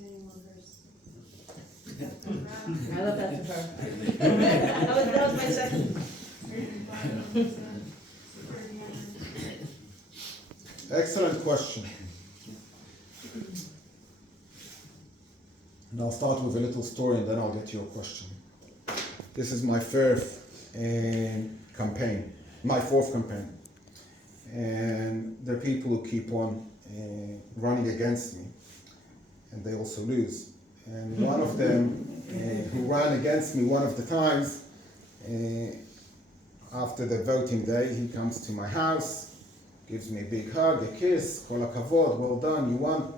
Palestinian workers. I love that to her. That was my second. Excellent question. And I'll start with a little story and then I'll get to your question. This is my fourth campaign, my fourth campaign. And there are people who keep on running against me, and they also lose. And one of them who ran against me one of the times, after the voting day, he comes to my house, gives me a big hug, a kiss, kol hakavod, well done, you won.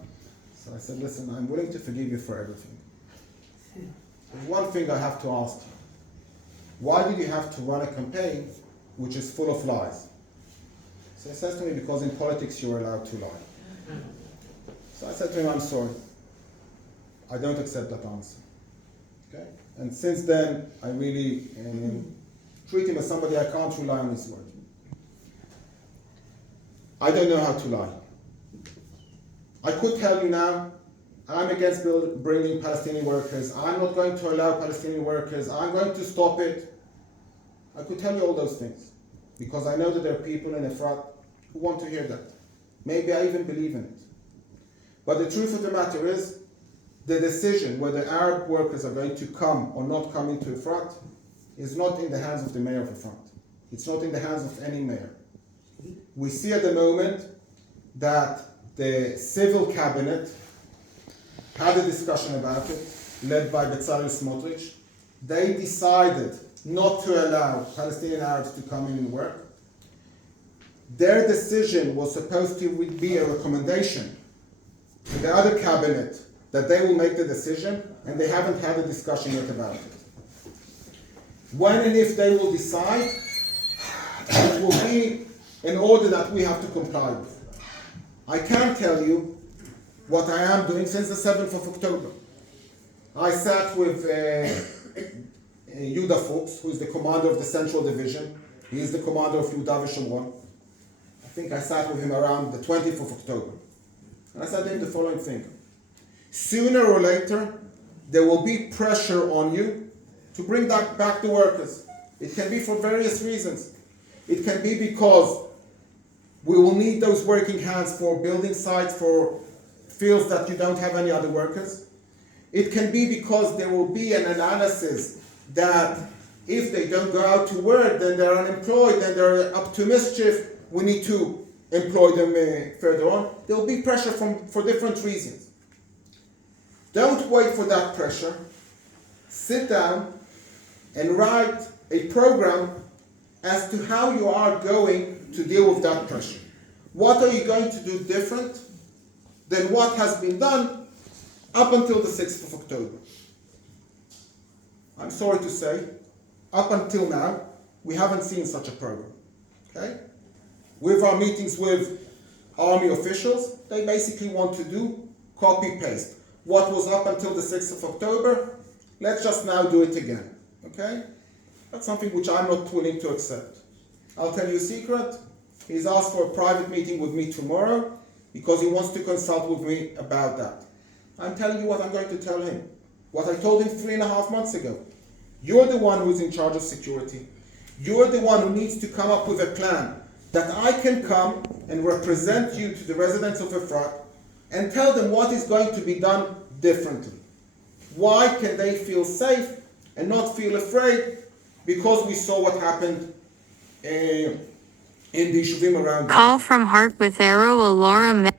So I said, listen, I'm willing to forgive you for everything. There's one thing I have to ask you. Why did you have to run a campaign which is full of lies? So he says to me, because in politics you're allowed to lie. So I said to him, I'm sorry. I don't accept that answer. Okay? And since then, I really treat him as somebody I can't rely on his word. I don't know how to lie. I could tell you now, I'm against bringing Palestinian workers. I'm not going to allow Palestinian workers. I'm going to stop it. I could tell you all those things because I know that there are people in Efrat who want to hear that. Maybe I even believe in it. But the truth of the matter is, the decision whether Arab workers are going to come or not come into Efrat is not in the hands of the mayor of Efrat. It's not in the hands of any mayor. We see at the moment that the civil cabinet had a discussion about it, led by Bezalel Smotrich. They decided not to allow Palestinian Arabs to come in and work. Their decision was supposed to be a recommendation to the other cabinet that they will make the decision, and they haven't had a discussion yet about it. When and if they will decide, it will be an order that we have to comply with. I can't tell you what I am doing since the 7th of October. I sat with Yehuda Fuchs, who is the commander of the Central Division. He is the commander of Yehuda Shomron. I think I sat with him around the 20th of October. And I said to him the following thing. Sooner or later, there will be pressure on you to bring back the workers. It can be for various reasons. It can be because we will need those working hands for building sites, for fields that you don't have any other workers. It can be because there will be an analysis that if they don't go out to work, then they're unemployed, then they're up to mischief, we need to employ them further on. There will be pressure for different reasons. Don't wait for that pressure. Sit down and write a program as to how you are going to deal with that pressure. What are you going to do different than what has been done up until the 6th of October? I'm sorry to say, up until now, we haven't seen such a program. Okay? With our meetings with army officials, they basically want to do copy-paste. What was up until the 6th of October, let's just now do it again. Okay? That's something which I'm not willing to accept. I'll tell you a secret. He's asked for a private meeting with me tomorrow because he wants to consult with me about that. I'm telling you what I'm going to tell him. What I told him 3.5 months ago. You're the one who's in charge of security. You're the one who needs to come up with a plan that I can come and represent you to the residents of Efrat and tell them what is going to be done differently. Why can they feel safe and not feel afraid? Because we saw what happened in the Yishuvim around. Call from Heart with Arrow Alora.